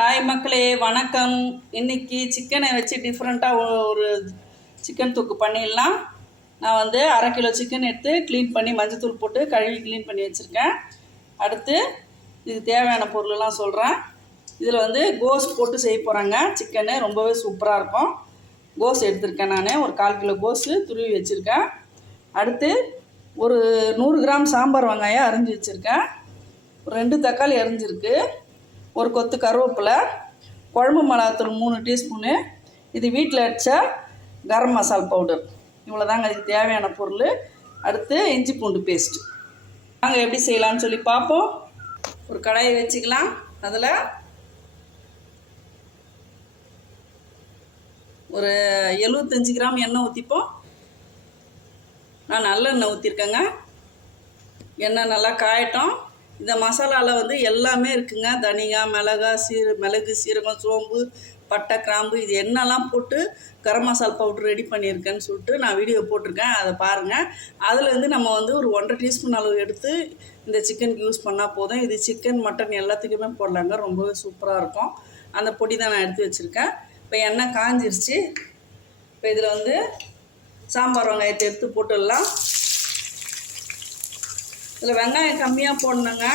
Hi மக்களே வணக்கம். இன்னைக்கு சிக்கனை வச்சு டிஃப்ரெண்ட்டாக ஒரு சிக்கன் தூக்கு பண்ணிடலாம். நான் வந்து அரை கிலோ சிக்கன் எடுத்து க்ளீன் பண்ணி மஞ்சத்தூள் போட்டு கழுவி க்ளீன் பண்ணி வச்சுருக்கேன். அடுத்து இதுக்கு தேவையான பொருளெல்லாம் சொல்கிறேன் இதில் வந்து கோஸ் போட்டு செய்ய போகிறாங்க சிக்கனு ரொம்பவே சூப்பராக இருக்கும். கோஸ் எடுத்திருக்கேன் நான். ஒரு கால் கிலோ கோஸு துருவி வச்சுருக்கேன். அடுத்து ஒரு நூறு கிராம் சாம்பார் வெங்காயம் அரிஞ்சு வச்சுருக்கேன். ஒரு ரெண்டு தக்காளி அரிஞ்சிருக்கு. ஒரு கொத்து கருவேப்பிலை குழம்பு மிளகாத்தூள் மூணு டீஸ்பூனு இது வீட்டில் அடித்த கரம் மசால் பவுடர் இவ்வளோ தாங்க தேவையான பொருள். அடுத்து இஞ்சி பூண்டு பேஸ்ட் நாங்கள் எப்படி செய்யலாம்னு சொல்லி பார்ப்போம். ஒரு கடாயை வச்சுக்கலாம். அதில் ஒரு எழுபத்தஞ்சி கிராம் எண்ணெய் ஊற்றிப்போம் நான் நல்லெண்ணெய் ஊற்றிருக்கேங்க எண்ணெய் நல்லா காயட்டும். இந்த மசாலாவில் வந்து எல்லாமே இருக்குங்க. தனியா மிளகா சீர மிளகு சீரகம் சோம்பு பட்டை கிராம்பு இது என்னெல்லாம் போட்டு கரம் மசாலா பவுட்ரு ரெடி பண்ணியிருக்கேன்னு சொல்லிட்டு நான் வீடியோ போட்டிருக்கேன். அதை பாருங்கள் அதில் வந்து நம்ம வந்து ஒரு ஒன்றரை டீஸ்பூன் அளவு எடுத்து இந்த சிக்கனுக்கு யூஸ் பண்ணால் போதும். இது சிக்கன் மட்டன் எல்லாத்துக்குமே போடலாங்க. ரொம்பவே சூப்பராக இருக்கும். அந்த பொடி தான் நான் எடுத்து வச்சுருக்கேன். இப்போ எண்ணெய் காஞ்சிருச்சு. இப்போ இதில் வந்து சாம்பார் வெங்காயத்தை எடுத்து போட்டுடலாம். இதில் வெங்காயம் கம்மியாக போடணுங்க.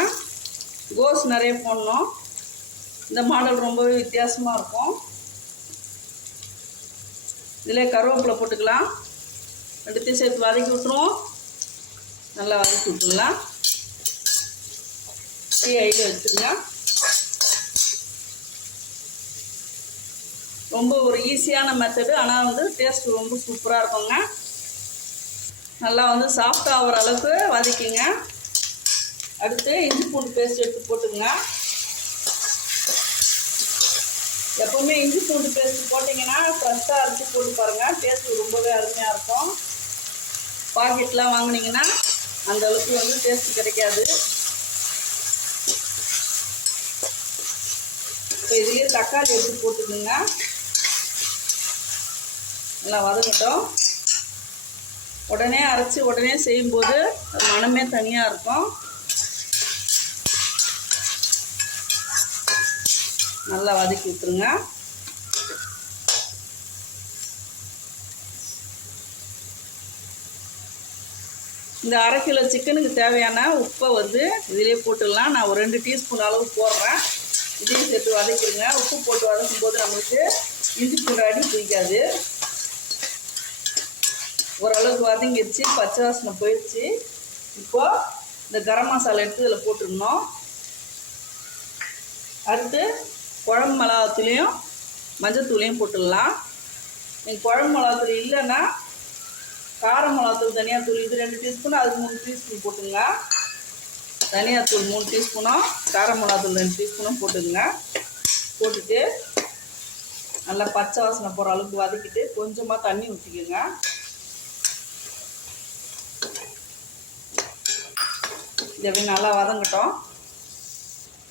கோஸ் நிறைய போடணும். இந்த மாடல் ரொம்பவே வித்தியாசமாக இருக்கும். இதில் கருவேப்பிலை போட்டுக்கலாம். எடுத்து சேர்த்து வதக்கி விட்டுருவோம். நல்லா வதக்கி விட்டுடலாம். டீ ஐடியா வச்சுருங்க. ரொம்ப ஒரு ஈஸியான மெத்தடு ஆனால் வந்து டேஸ்ட் ரொம்ப சூப்பராக இருக்குங்க. நல்லா வந்து சாஃப்ட் ஆகிற அளவுக்கு வதக்கிங்க. அடுத்து இஞ்சி பூண்டு பேஸ்ட் எடுத்து போட்டுங்க எப்போவுமே இஞ்சி பூண்டு பேஸ்ட் போட்டிங்கன்னா ஃப்ரெஷ்ஷாக அரைச்சி போட்டு பாருங்கள் டேஸ்ட் ரொம்பவே அருமையாக இருக்கும். பாக்கெட்லாம் வாங்கினீங்கன்னா அந்த அளவுக்கு வந்து டேஸ்ட் கிடைக்காது. இப்போ இதுலேயே தக்காளி எடுத்து போட்டுக்கோங்க. நல்லா வதங்கட்டும். உடனே அரைச்சி உடனே செய்யும்போது மனமே தனியாக இருக்கும். நல்லா வதக்கி விட்டுருங்க. இந்த அரை கிலோ சிக்கனுக்கு தேவையான உப்பை வந்து இதிலே போட்டுடலாம். நான் ஒரு ரெண்டு டீஸ்பூன் அளவு போடுறேன். இதையும் சேர்த்து வதக்கிடுங்க. உப்பு போட்டு வதக்கும் போது நம்மளுக்கு இஞ்சி பூண்டு அடி பிடிக்காது. ஓரளவுக்கு வதங்கிடுச்சு. பச்சை வாசனை போயிடுச்சு. இப்போது இந்த கரம் மசாலா எடுத்து இதில் போட்டுடணும். அடுத்து குழம்பு மிளகாத்தூளையும் மஞ்சத்தூளையும் போட்டுடலாம். நீங்கள் குழம்பு மிளகாத்தூள் இல்லைன்னா கார மிளகாத்தூள் தனியாத்தூள் இது ரெண்டு டீஸ்பூன் அதுக்கு மூணு டீஸ்பூன் போட்டுங்க. தனியாத்தூள் மூணு டீஸ்பூனும் கார மிளகாத்தூள் ரெண்டு டீஸ்பூனும் போட்டுங்க போட்டுட்டு நல்லா பச்சை வாசனை போகிற அளவுக்கு வதக்கிட்டு கொஞ்சமாக தண்ணி ஊற்றிக்கோங்க இது அப்படியே நல்லா வதங்கட்டும்.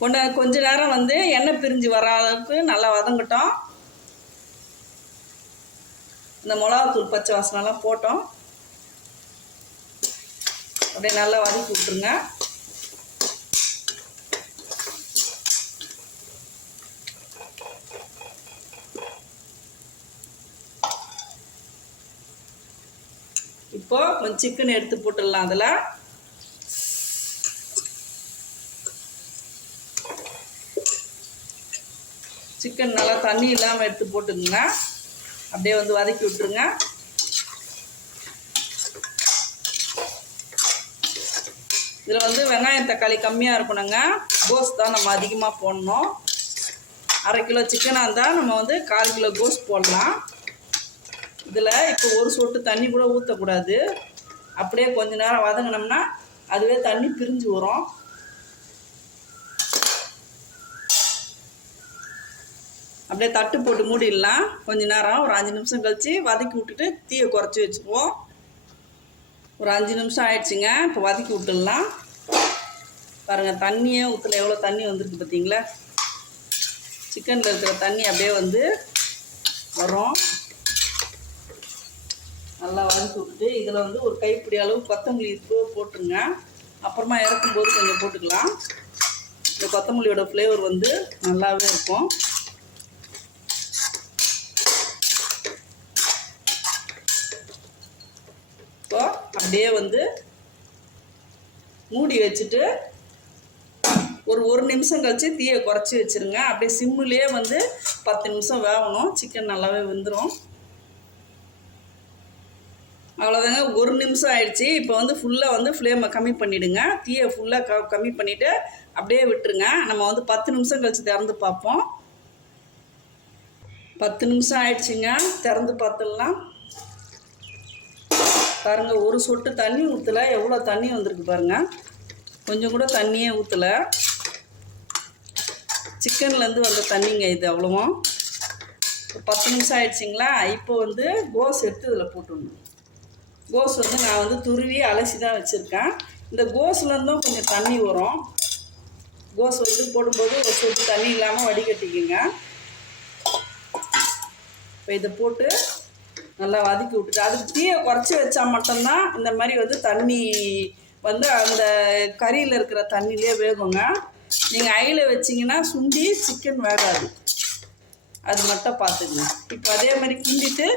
கொண்டு கொஞ்ச நேரம் வந்து எண்ணெய் பிரிஞ்சு வர அளவுக்கு நல்லா வதங்கட்டும். இந்த மிளகாத்தூள் பச்சை வாசனைலாம் போட்டோம். அப்படியே நல்லா வதக்கி விட்ருங்க இப்போ கொஞ்சம் சிக்கன் எடுத்து போட்டுடலாம் அதில். சிக்கன் நல்லா தண்ணி இல்லாமல் எடுத்து போட்டுக்குங்க. அப்படியே வந்து வதக்கி விட்டுருங்க. இதில் வந்து வெங்காயம் தக்காளி கம்மியாக இருக்கணுங்க. கோஸ் தான் நம்ம அதிகமாக போடணும். அரை கிலோ சிக்கனாக இருந்தால் நம்ம வந்து கால் கிலோ கோஸ் போடலாம். இதில் இப்போ ஒரு சொட்டு தண்ணி கூட ஊற்றக்கூடாது அப்படியே கொஞ்ச நேரம் வதங்கினோம்னா அதுவே தண்ணி பிரிஞ்சு வரும். அப்படியே தட்டு போட்டு மூடிடலாம். கொஞ்ச நேரம் ஒரு அஞ்சு நிமிஷம் கழித்து வதக்கி விட்டுட்டு தீயை குறைச்சி வச்சுக்குவோம். ஒரு அஞ்சு நிமிஷம் ஆயிடுச்சுங்க. இப்போ வதக்கி விட்டுடலாம். பாருங்கள் தண்ணியே ஊற்றல எவ்வளோ தண்ணி வந்துருக்கு பார்த்தீங்களா? சிக்கனில் இருக்கிற தண்ணி அப்படியே வந்து வரும். நல்லா வதக்கி விட்டுட்டு இதில் வந்து ஒரு கைப்பிடி அளவு கொத்தமல்லி பூ போட்டுருங்க. அப்புறமா இறக்கும்போது கொஞ்சம் போட்டுக்கலாம். இந்த கொத்தமல்லியோட ஃப்ளேவர் வந்து நல்லாவே இருக்கும். இப்போ அப்படியே வந்து மூடி வச்சுட்டு ஒரு ஒரு நிமிஷம் கழித்து தீயை குறைச்சி வச்சுருங்க. அப்படியே சிம்முலேயே வந்து பத்து நிமிஷம் வேகணும். சிக்கன் நல்லாவே வெந்துடும் அவ்வளோதாங்க ஒரு நிமிஷம் ஆயிடுச்சு. இப்போ வந்து ஃபுல்லாக வந்து ஃப்ளேமை கம்மி பண்ணிவிடுங்க தீயை ஃபுல்லாக க கம்மி பண்ணிவிட்டு அப்படியே விட்டுருங்க. நம்ம வந்து பத்து நிமிஷம் கழித்து திறந்து பார்ப்போம். பத்து நிமிஷம் ஆயிடுச்சுங்க. திறந்து பார்த்துடலாம். பாருங்கள் ஒரு சொட்டு தண்ணி ஊற்றலை எவ்வளோ தண்ணி வந்திருக்கு பாருங்கள் கொஞ்சம் கூட தண்ணியே ஊற்றலை சிக்கன்லேருந்து வந்த தண்ணிங்க இது அவ்வளோவும். ஒரு பத்து நிமிஷம் ஆயிடுச்சிங்களா? இப்போ வந்து கோஸ் எடுத்து இதில் போட்டுடணும். கோஸ் வந்து நான் வந்து துருவி அலசி தான் வச்சுருக்கேன். இந்த கோஸ்லேருந்தும் கொஞ்சம் தண்ணி வரும். கோஸ் வந்து போடும்போது ஒரு சொட்டு தண்ணி இல்லாமல் வடிகட்டிக்குங்க. இப்போ இதை போட்டு நல்லா வதக்கி விட்டுட்டு அதுக்கு தீயை குறைச்சி வச்சா மட்டும்தான் இந்த மாதிரி வந்து தண்ணி வந்து அந்த கறியில் இருக்கிற தண்ணியிலே வேகுங்க. நீங்கள் ஐயில் வச்சிங்கன்னா சுண்டி சிக்கன் வேகாது. அது மட்டும் பார்த்துக்குங்க. இப்போ அதே மாதிரி கிண்டிட்டு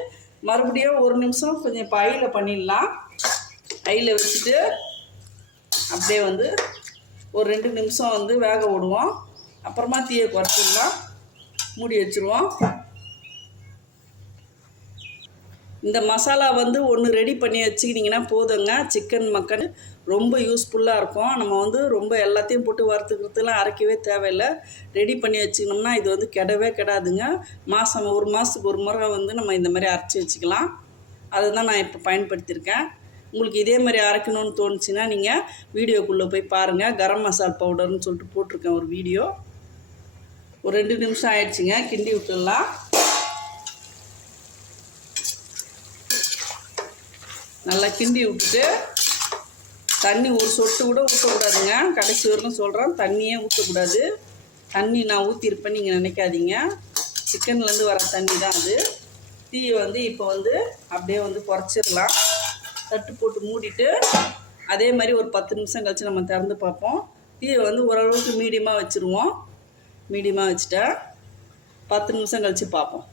மறுபடியும் ஒரு நிமிஷம் கொஞ்சம் இப்போ ஐயில் பண்ணிடலாம். ஐயில் வச்சுட்டு அப்படியே வந்து ஒரு ரெண்டு நிமிஷம் வந்து வேக விடுவோம். அப்புறமா தீயை குறைச்சிடலாம். மூடி வச்சுருவோம். இந்த மசாலா வந்து ஒன்று ரெடி பண்ணி வச்சுக்கிட்டிங்கன்னா போதுங்க. சிக்கன் மக்கன் ரொம்ப யூஸ்ஃபுல்லாக இருக்கும். நம்ம வந்து ரொம்ப எல்லாத்தையும் போட்டு வறுத்துக்கிறதுலாம் அரைக்கவே தேவையில்லை. ரெடி பண்ணி வச்சுக்கணும்னா இது வந்து கெடவே கெடாதுங்க. மாதம் ஒரு மாதத்துக்கு ஒரு முறை வந்து நம்ம இந்த மாதிரி அரைச்சி வச்சுக்கலாம். அதை தான் நான் இப்போ பயன்படுத்தியிருக்கேன். உங்களுக்கு இதே மாதிரி அரைக்கணும்னு தோணுச்சுன்னா நீங்கள் வீடியோக்குள்ளே போய் பாருங்கள் கரம் மசால் பவுடர்னு சொல்லிட்டு போட்டிருக்கேன் ஒரு வீடியோ. ஒரு ரெண்டு நிமிஷம் ஆயிடுச்சுங்க. கிண்டி விட்டுடலாம். நல்லா கிண்டி விட்டுட்டு தண்ணி ஒரு சொட்டு கூட ஊற்றக்கூடாதுங்க கடைசி வரைக்கும் சொல்கிறேன் தண்ணியே ஊற்றக்கூடாது தண்ணி நான் ஊற்றிருப்பேன் நீங்கள் நினைக்காதீங்க. சிக்கன்லேருந்து வர தண்ணி தான் அது. தீயை வந்து இப்போ வந்து அப்படியே வந்து குறைச்சிடலாம். தட்டு போட்டு மூடிட்டு அதே மாதிரி ஒரு பத்து நிமிஷம் கழித்து நம்ம திறந்து பார்ப்போம். தீயை வந்து ஓரளவுக்கு மீடியமாக வச்சுருவோம். மீடியமாக வச்சுட்டா பத்து நிமிஷம் கழித்து பார்ப்போம்.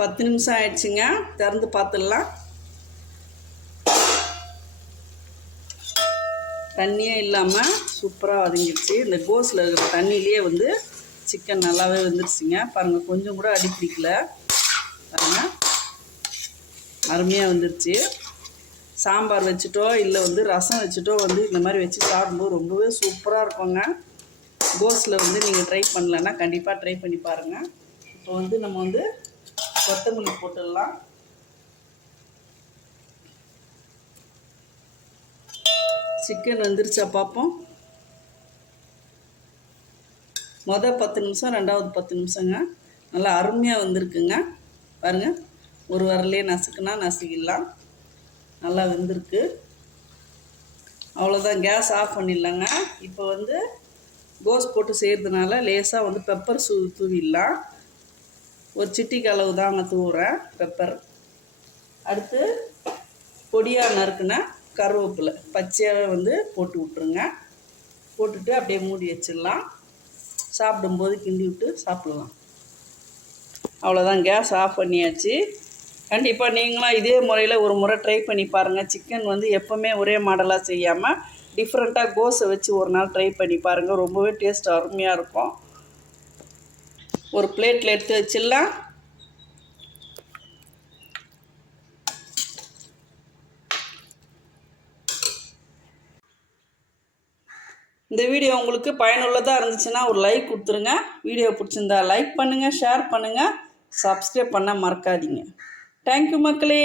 பத்து நிமிஷம் ஆயிடுச்சுங்க. திறந்து பார்த்துடலாம். தண்ணியே இல்லாமல் சூப்பராக வதங்கிடுச்சு. இந்த கோஸில் இருக்கிற தண்ணியிலே வந்து சிக்கன் நல்லாவே வந்துருச்சுங்க. பாருங்கள் கொஞ்சம் கூட அடி பிடிக்கல. பாருங்கள் அருமையாக வந்துருச்சு. சாம்பார் வச்சுட்டோ இல்லை வந்து ரசம் வச்சுட்டோ வந்து இந்த மாதிரி வச்சு சாப்பிடும்போது ரொம்பவே சூப்பராக இருக்குங்க. கோஸில் வந்து நீங்கள் ட்ரை பண்ணலன்னா கண்டிப்பாக ட்ரை பண்ணி பாருங்கள் இப்போ வந்து நம்ம வந்து கொத்தமல்லி போட்டுடலாம். சிக்கன் வந்துருச்சா பார்ப்போம் மொதல் பத்து நிமிஷம் ரெண்டாவது பத்து நிமிஷங்க. நல்லா அருமையாக வந்திருக்குங்க. பாருங்கள் ஒரு வரலே நசுக்குனா நசுக்கிடலாம். நல்லா வெந்திருக்கு. அவ்வளோதான் கேஸ் ஆஃப் பண்ணிடலாங்க. இப்போ வந்து கோஸ் போட்டு செய்கிறதுனால லேசாக வந்து பெப்பர் சூ தூவிடலாம். ஒரு சிட்டிக்கு அளவு தாங்க தூவுறேன் பெப்பர். அடுத்து பொடியாக நறுக்குனேன். கருவேப்பிலை பச்சையாகவே வந்து போட்டு விட்ருங்க போட்டுட்டு அப்படியே மூடி வச்சிடலாம். சாப்பிடும்போது கிண்டி விட்டு சாப்பிட்லாம். அவ்வளோதான் கேஸ் ஆஃப் பண்ணியாச்சு. கண்டிப்பாக நீங்களும் இதே முறையில் ஒரு முறை ட்ரை பண்ணி பாருங்கள் சிக்கன் வந்து எப்போவுமே ஒரே மாடலாக செய்யாமல் டிஃப்ரெண்ட்டாக கோஸை வச்சு ஒரு நாள் ட்ரை பண்ணி பாருங்கள் ரொம்பவே டேஸ்ட் அருமையாக இருக்கும். ஒரு பிளேட்டில் எடுத்து வச்சிடலாம். இந்த வீடியோ உங்களுக்கு பயனுள்ளதாக இருந்துச்சுன்னா ஒரு லைக் கொடுத்துருங்க. வீடியோ பிடிச்சிருந்தா லைக் பண்ணுங்கள் ஷேர் பண்ணுங்கள் சப்ஸ்கிரைப் பண்ண மறக்காதீங்க. தேங்க்யூ மக்களே.